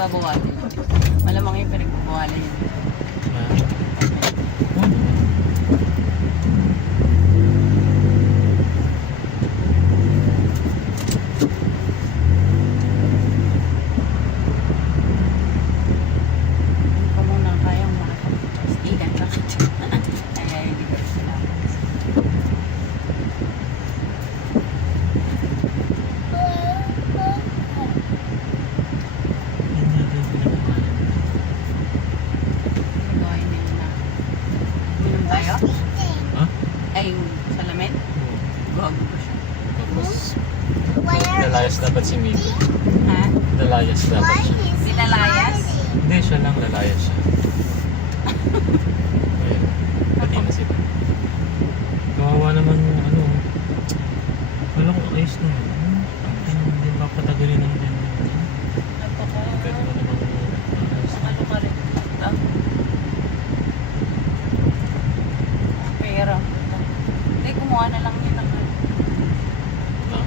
pinagbabawalan yun. Malamang yung pinagbabawalan yun. Hindi ko muna kayang makapag-pastigan. Bakit? Ay, hindi ko sila. Gawin nila na. Minum tayo? Ha? Ay, yung salamin? Gago ko siya. Tapos, lalayas dapat si Miko. Ha? Lalayas dapat siya. Pinalayas? Hindi, siya lang lalayas siya. Ayun. Pati na sila. Kawawa naman yung ano. Wala ko ayos na. Hindi papatagalin ng ganyan. Pwede mo naman ayos. Ano ka rin? Pera. Hindi, kumuha na lang yun ng Na?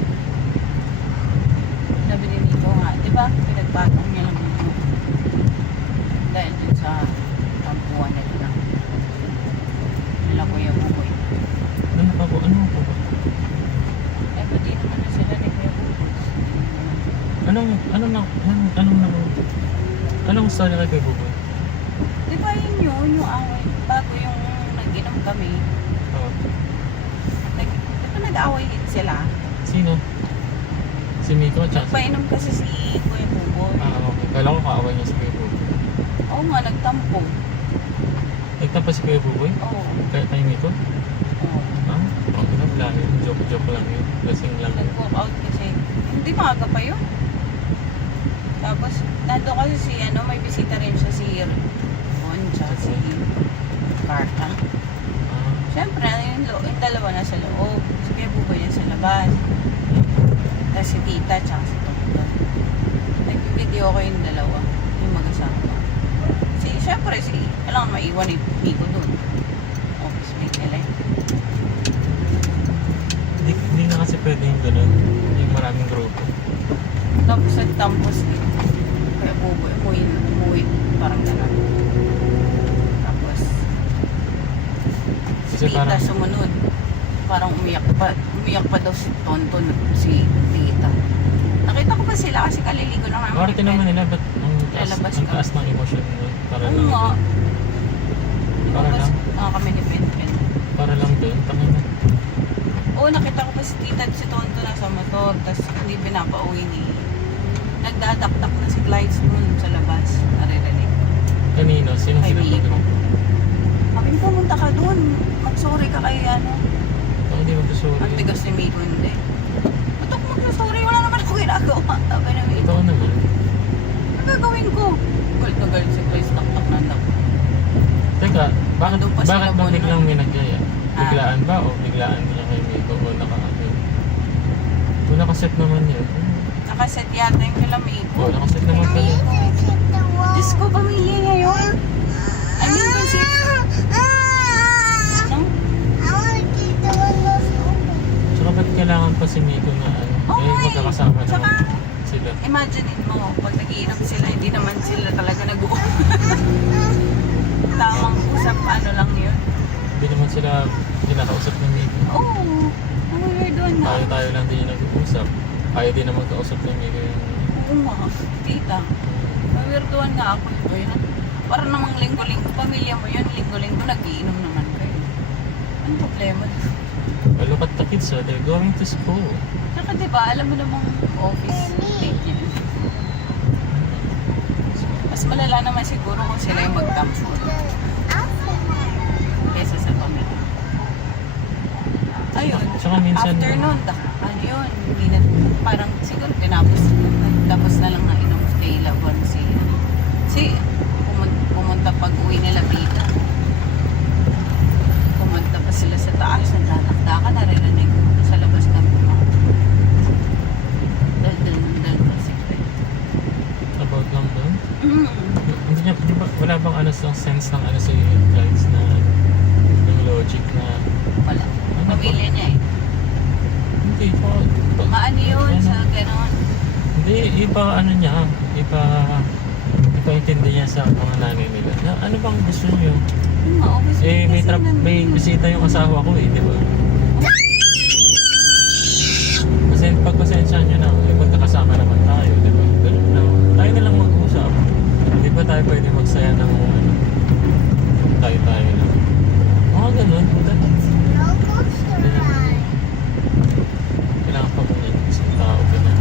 sabi ni Nico nga. Di ba? Pinagpatong niya lang yun. Dahil dun sa tampuan na lang. Nila Kuya Buboy. Ano pa po? Ano po ba? Eh, pati naman na sila ni Kuya Buboy. Anong story kay Kuya Buboy? Di ba yun yung away? Bago yung nag-inom kami. Oo. Di ba nag-away din sila? Sino? Si Miko at saka si... Painom kasi si Kuya Buboy. Okay. Kala ko kaaway niya si Kuya Buboy. Oo nga, nagtampo. Nagtampa si Kuya Buboy? Oo. Kay Miko? Oo. Ha? Okay na, wala yun. Joke lang yun. Lasing lang yun. Nag-walk out kasi. Hindi maaga pa yun. Tapos, nando kasi si, may bisita rin siya si Ron, tsaka si Carta. Ah, Siyempre, yung dalawa na sa loob. Si Kuya Buboy na sa labas. Tapos si Tita, tsaka si Tonton. Nag-video ko yung dalawa. Yung mag-asama. Siyempre, kailangan maiwan ni Miko doon. Office mate nila eh. hindi na kasi pwede yung ganun. Yung maraming grupo. Tapos nagtampos din. Kaya Buboy, umuwi. Parang gano'n. Tapos, Kasi Tita parang... sumunod. Parang umiyak pa daw si Tonton, si Tita. Nakita ko pa sila kasi kaliligo na namin. Bakit naman nila, ba't Lalabas ang ka. taas ng emosyon mo? Para Oo lang nga. doon. Para lang? Kami ni Penpen. Para lang doon. Tangin na. Oo, nakita ko pa si Tita at si Tonton nasa motor. Tapos hindi pinapauwi ni... Nagdadakdak na si Clyde noon sa labas. Naririnig. Kanino? Sino Kay Miko. pinapagrupo? Sabi mo, pumunta ka doon. Mag-sorry ka kay Bakit hindi magsasorry? Ang tigas ni Miko, hindi. Ba't ako mag-sorry? Wala naman ako ginagawa. Sabi na Miko. Ito naman. Ano gagawin ko? Galit na galit si Clyde. Taktak na lang. Teka, bakit Nandun pa sila ba Bon, biglang no? may nagyaya? Ah. Biglaan ba o biglaan niya kay Miko o naka-ano? Kung nakaset naman yun. Nakaset yata yung kila Miko. Oo, nakaset naman pala. Diyos ko, pamilya ngayon. I mean, kasi... Ano? Tsaka ba't kailangan pa si Miko na ano? Oo eh, nga eh. magkakasama Tsaka, naman sila. Imaginein mo, pag nagiinom sila, hindi naman sila talaga nag-uusap. Tamang usap, ano lang yun. Hindi naman sila kinakausap ng Miko. Oo, ang weird doon nga. Tayo lang din yung nag-uusap. Ayaw din naman kausap ng Miko yung... Oo nga, tita. Mawirduan nga ako ito yun. Para namang linggo-linggo, pamilya mo yun, linggo-linggo nagiinom naman kayo. Anong problema? Well, look at the kids, they're going to school. Saka diba, alam mo namang office date yun. Mas malala naman siguro kung sila yung mag-tampo. Kesa sa pamilya. Ayun, Tsaka minsan... after nun, ano yun, hindi na, parang siguro tapos na lang na inom kay Laban si pumunta pag uwi nila Pita. Pumunta pa sila sa taas, nagdadakdakan, naririnig sa labas kami. Dal si Fred. About lang doon? Mm. Hindi niya, di ba, wala bang ano sa sense ng ano sa guys na yung logic na Wala. Ano Pamilya niya eh. hindi po Maano yun sa ganon. hindi iba ano niya iba paintindi niya sa mga nanay nila. Ano bang gusto niyo? Yung mga office Eh, kasi may nandun. bisita yung asawa ko eh, di ba? Kasi pagpasensyahan nyo na, eh, magkakasama naman tayo, di ba? Ganun lang. Tayo na lang mag-usap. Di ba tayo pwede magsaya ng tayo-tayo lang? Oo, ganun. It's roller coaster ride. Kailangan pa kung isang tao ganun.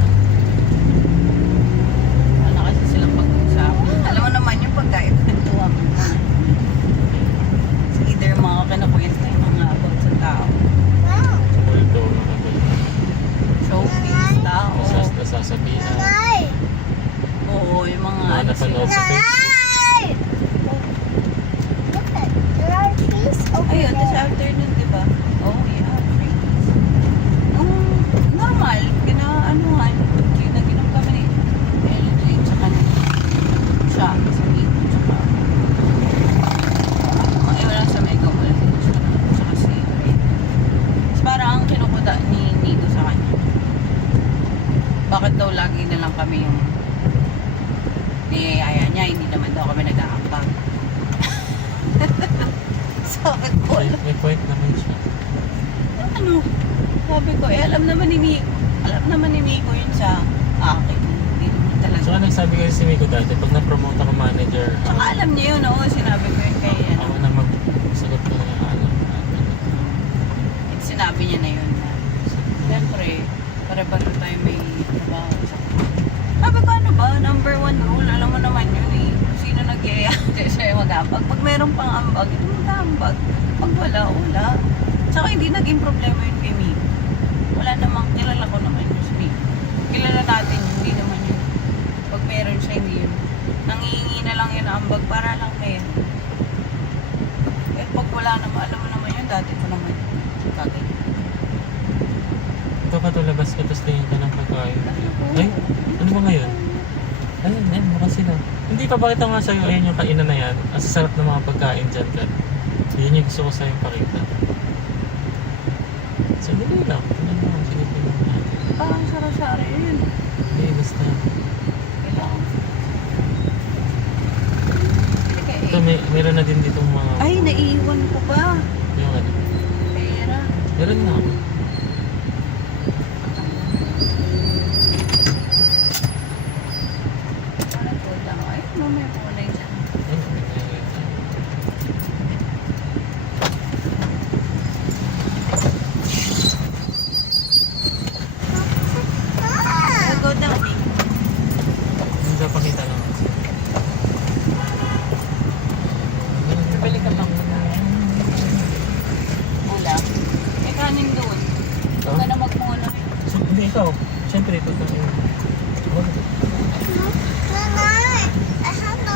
Wala kasi silang pag-uusapan. Alam mo naman yung pagkaipantuwa mo. Either mga kinakwento yung mga about sa tao. Wow. Sa multo, mga ganun. Showbiz, tao. Nasasabihan. Nanay! Oo, yung mga Mga napanood sa Facebook. Nanay! Look at, there are trees over Ayun, this there. afternoon, di ba? Oh, yeah, trees. Normal, ginaanuhan. Ginom kami ni LJ, tsaka ni siya, sa Miko, tsaka ay wala sa Mega Mall, tsaka si Ray. Tapos parang ang kinukuda ni Nico sa kanya. Bakit daw lagi na lang kami yung niyayaya niya, hindi naman daw kami nag-aambang. Sabi ko, May point naman siya. ano, sabi ko, alam naman ni Miko yun sa akin. Hindi naman talaga. So, nagsabi kasi si Miko dati, pag na-promote ako manager, Tsaka alam niya yun, oo, sinabi ko yun kay, ako na magsagot ko na yung ano. sinabi niya na yun na, siyempre, pare-pareho tayo may trabaho. Sabi ko, ano ba, number one rule, alam mo naman yun eh, kung sino nag-i-ate siya mag-ambag. Pag meron pang ambag, ito mag-ambag. Pag wala, wala. Tsaka hindi naging problema yun kay Miko. Wala namang, kilala ko naman yun si Miko. Kilala natin yun, hindi naman yun. Pag meron siya, hindi yun. Nangihingi na lang yun ang ambag para lang meron. Eh pag wala naman, alam mo naman yun, dati ko naman kagay. Ito ka to, labas ka, tapos tingin ka ng pagkain. Ay, ano ba ngayon? Ayun, mukha sila. Hindi pa, bakit nga sa'yo, ayun yung kainan na yan. Ang sasarap ng mga pagkain dyan, Kat. Yun yung gusto ko sa'yo pakita. So, hindi lang. Tingnan mo, silipin mo natin. Parang sara-sara yun. Hindi, basta. Kailangan. Hindi ka Ito, meron na din ditong mga... Ay, naiiwan ko ba? Yung ano. Pera. Meron na ako. Parang po lang. Ay, mamaya po na yun. Ayun, meron na. I'll go down eh. Hindi pa pakita lang. Bibili ka pang ulam. May kanin doon. Huwag ka na magmuna. So, hindi ikaw. Siyempre, pag Nanay! I have no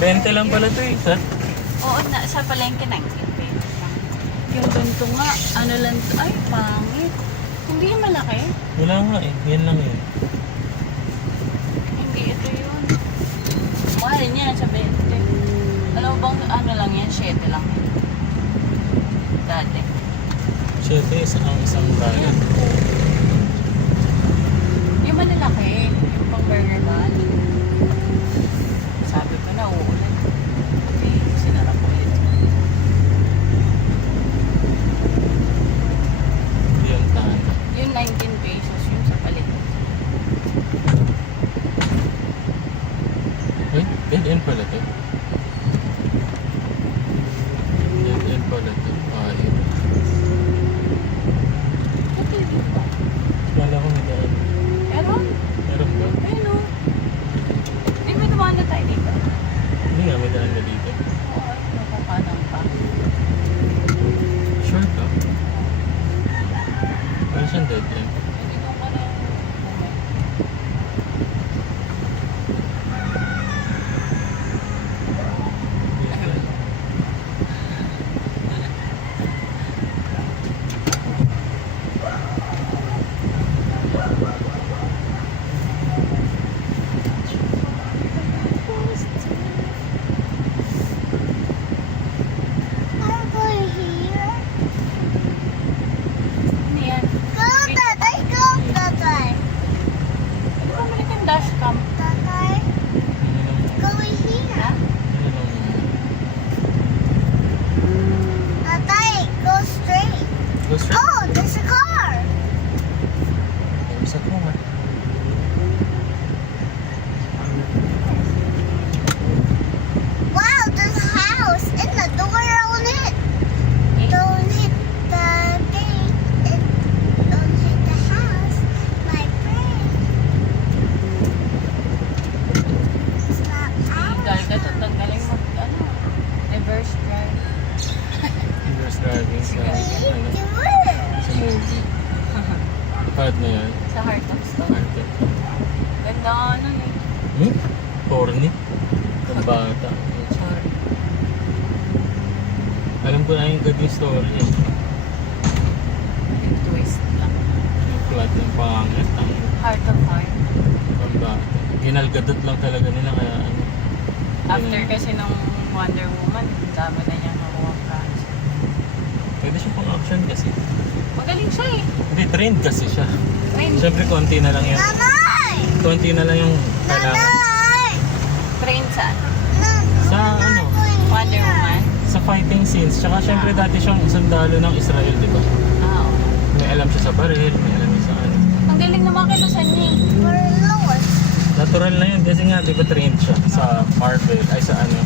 20 lang pala ito eh. Oo, sa palengke 19 pesos lang. Yung ganito nga, ano lang to, ay, pangit. Hindi yung malaki. Wala nga eh. Yan lang yun. Hindi, ito yun. Mahal niya sa 20. Alam mo bang ano lang yan, 7 lang yan. Dati. 7 ang isang bayan. Yung malalaki, yung pang burger bun. Sabi ko na, uulan. Okay, sinarap ulit. Yan tayo. Yung 19 pesos yun sa palit. Wait, dead end pala to. Dead end pala to. Ah, yun. Okay, di ba? Kala ko may daan. Meron? Meron ba? Ayun o. Hindi ba dumaan na tayo dito? Hindi nga may daan na dito. Oo, nakukanang pa. Sure ka? Ano siyang dead end? Hindi ko pa na I'm going here. Ano yan? Go, Tatay. Go, Tatay. Hindi ba mali kang dashcam? Tatay. Go here. Tatay, go straight. Go straight. Oh, there's a car. Sa ko nga. Wow, there's a house and the door on it. Don't hit the thing. And don't hit the house, my friend. Stop out. Dahil ka ito, galing mag, ano, reverse drive. Reverse driving sa, Please ano, do it. sa movie. Part na yan. Sa Heart of Stone. Part. Ganda nga nun eh. Hmm? Corny. Ang bata. Sorry. Alam ko na yung good yung story eh. Yung twist lang. Yung plot ng pangit. Ang Heart of Heart. bata. Ginalgadot lang talaga nila kaya ano. After yun. kasi nung Wonder Woman, dami na niyang nakuha France. Pwede siya pang action kasi. Magaling siya eh. Hindi, trained kasi siya. Train, Siyempre konti na lang yung Nanay! konti na lang yung kailangan. Nanay! train saan? Sa ano? Wonder Woman? Sa fighting scenes. Tsaka siyempre dati siyang sundalo ng Israel, di ba? Ah, oo. May alam siya sa baril, may alam siya sa ano. Ang galing naman kilusan niya eh. We're lower. Natural na yun kasi nga di ba trained siya sa Marvel, ay sa ano.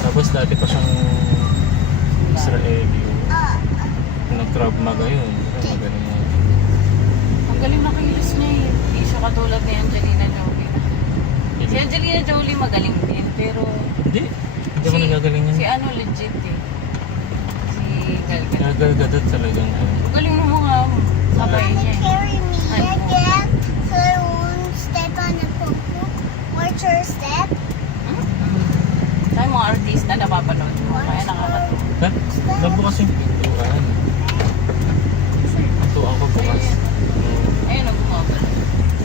Tapos dati pa siyang Israeli. Nag-Krav Maga yun. Magaling yun. Ang galing na kilos niya eh. Hindi siya katulad ni Angelina Jolie. Si Angelina Jolie magaling din, pero Hindi. Hindi ako nagagaling yan. si ano legit eh. Si Gal Gadot. Nagagadot talagang ano. Ang galing ng mga sabay Can niya you eh. carry me again so I won't step on the poo-poo? Watch your step. Tayo mga artista na napapanood mo, kaya nakakatuwa. Ha? Nabukas yung pintuan. Pintuan ko bukas. Ayun ang bumabalo.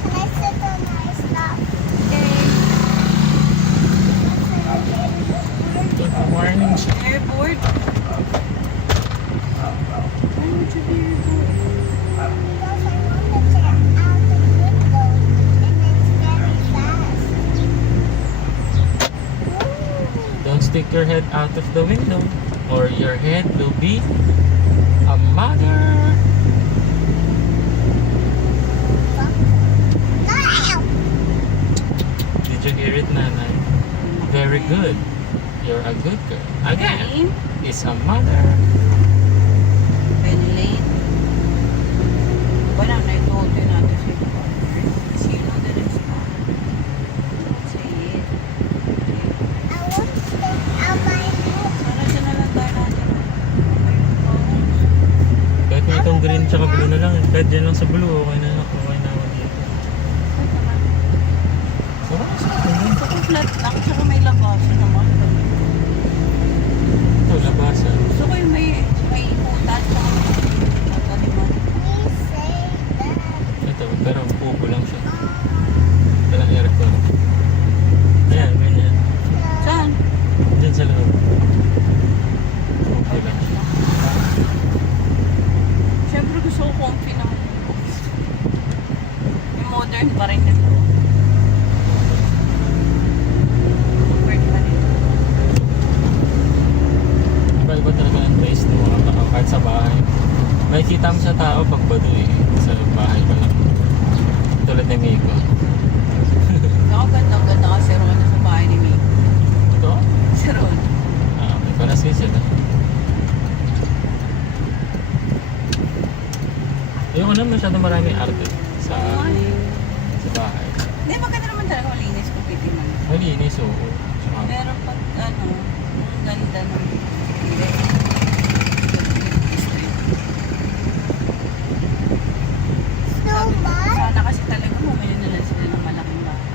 Can I sit on my stop? Good morning siya. Airport? Why would you be airport? Because I want to check out the window and it's very fast. Ooh. Don't stick your head out of the window or your head will be a mother. Now! Did you hear it, Nanay? Very good. You're a good girl. Again, Lane? is a mother. Penny Lane? Parang naitood din natin si Sino din ang say it. I want to stick out my head. Sana dyan na lang tayo natin. Kahit may itong green tsaka blue na lang. Kahit dyan lang sa blue, okay na ako. Okay na ako dito. Sarap sa akin. Sa flat lang, tsaka may labasan naman. turn pa rin nito. Awkward pa rin. Iba-iba talaga ang taste ng mga tao kahit sa bahay. May kita mo sa tao pag baduy sa bahay pa lang. Tulad ni Miko. Nakaganda-ganda kasi Rona sa bahay ni Miko. Ito? Si Rona. Ah, okay. Para sa sila. Ayoko na masyadong maraming arte sa bahay. Hindi, maganda naman talaga malinis kung titiman. Malinis, oo. Tsaka, Pero pag ano, ang ganda ng hindi. Snowman? Sana kasi talaga bumili na lang sila ng malaking bahay.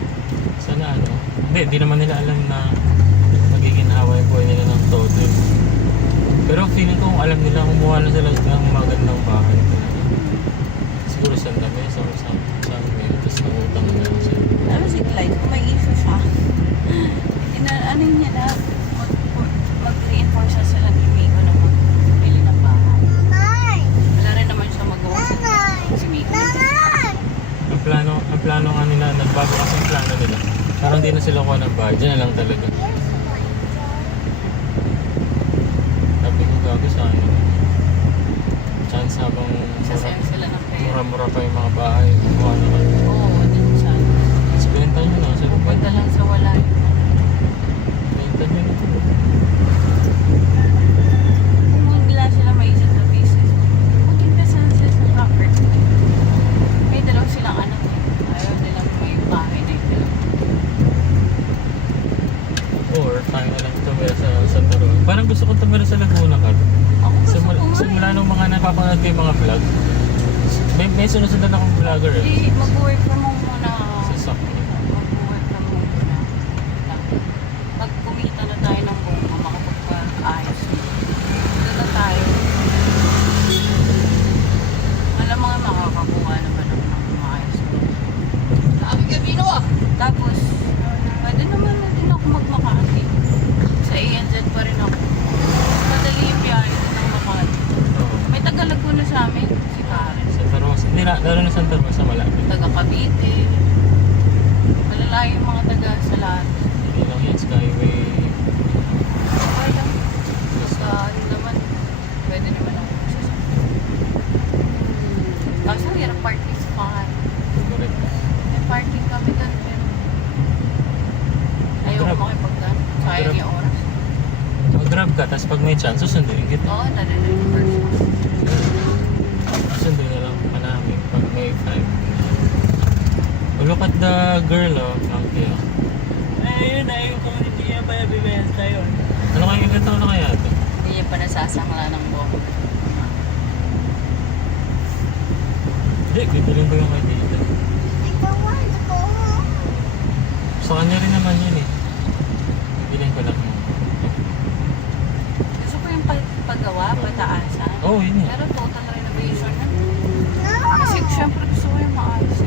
sana ano. Hindi naman nila alam na magiging away yung buhay nila ng todo. Pero feeling ko kung alam nila, kumuha na sila ng magandang bahay. Siguro Santa Mesa or sa amin. Tapos nangutang na lang siya. Ano si Clyde, kung may issue siya, ano niya na, mag-reinforce siya sila ni Miko na magbili ng bahay. Nanay! Wala rin naman siya magawa sa si Miko. Nanay! Ang plano nga nila, nagbago kasi ang plano nila. Parang di na sila kuha ng bahay. Diyan na lang talaga. Here's my dog. Sabi ko gago sa ano. Chance habang Sasayang sila ng pera. mura-mura pa yung mga bahay. Kumuha naman. Oo, din siya. Tapos benta nyo na. Sa Pupunta lang sa wala. benta nyo na. Kung wala sila maisip na business, mag-invest na sila sa property. May dalaw silang anak. Ayaw nilang may bahay na ito. Or tayo na lang tumira sa Santa Rosa. Parang gusto ko tumira sa Laguna ka. Ako gusto ko Simula nung mga napapanood ko yung mga vlog. May sunod-sunod akong vlogger eh. Hindi, mag-work from home muna. Sa Sakti. Mag-work from home muna. Pag kumita na tayo ng buong makapagpa-ayos. Doon na tayo. Alam mga makakakuha naman ng maayos. Sabi ka, Bino ah! Tapos, pwede naman na din ako magmakati. Sa ANZ pa rin ako. Madali yung biyahe ng Makati. Oo. May taga-Laguna sa amin, si Karen. Santa Rosa. Hindi na, lalo na Santa Rosa malapit. Taga Cavite. Malalayo yung mga taga sa lahat. Hindi lang yan, Skyway. Okay lang. Basta ano naman, pwede naman ako magsasama. Kaso hirap parking sa bahay. Correct. May parking kami doon, pero ayoko Grab. makipagdan. Sayang Grab. yung oras. Mag-grab ka, tapos pag may chance, susunduin kita. Oo, narinig yung person. Susunduin na lang pa namin pag may 5. Look at the girl, oh. Ang cute. Ayun, ayun kung hindi niya pa nabibenta yun. Ano kaya yung taon na kaya ito? Hindi niya pa nasasangla ng buhok. Hindi, bibilin ko yung kay Dita. I don't want to go home. Sa kanya rin naman yun eh. Bibilin ko lang yun. Gusto ko yung paggawa, pataasan. Oo, yun eh. Pero total renovation na. No! Kasi syempre gusto ko yung maayos.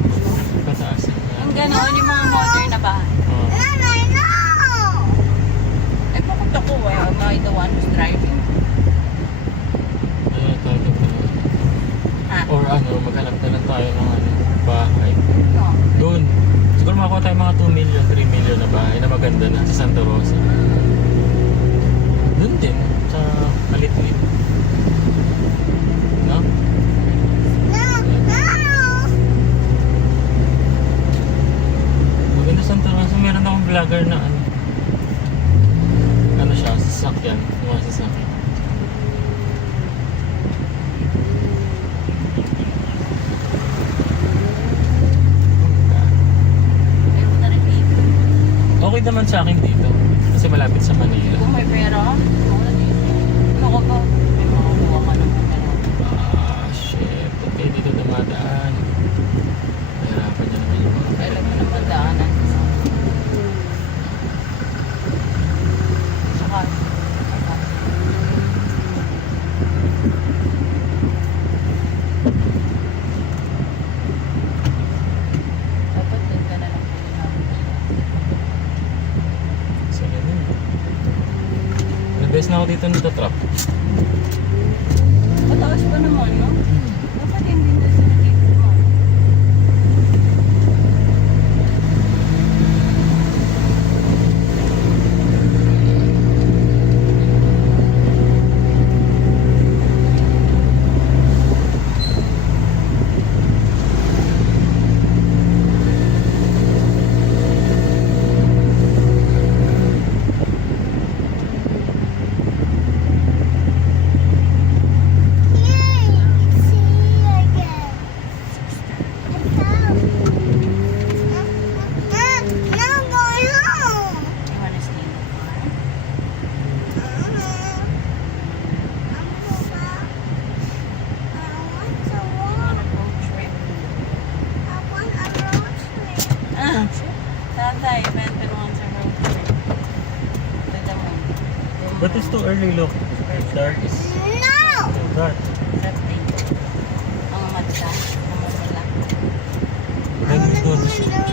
Pataas na. Yung gano'n, yung mga modern na bahay. Oo. Nanay, no! Ay, pupunta ko, am I the one who's driving? Ano tayo pa. Ha? Or ano, maghanap na lang tayo ng ano, bahay. No. Doon. Siguro makakuha tayo mga 2 million, 3 million na bahay na maganda na sa Santa Rosa. Doon din, sa Kalitlit. No? No! No! Maganda sa Santa Rosa. Meron akong vlogger na ano siya, sasakyan. Yung mga sasakyan. Ayaw ko na rin dito. Okay naman sa akin dito. Kasi malapit sa Manila. Kung may pera, ako na dito. Ano ka ba? May makakuha ka ng pera. Ah, shit. Okay, dito dumadaan. Nahirapan niya naman yung mga Alam mo naman daanan. Saka, dapat din ka na lang pili namin. Sa ganun. Ilang beses na ako dito natatrap. Mataas pa naman, no? Dapat hindi na sila dito naman. But it's too early, look. It's dark. No! So that. Ang matsa. Ang wala. Then we go I to wanna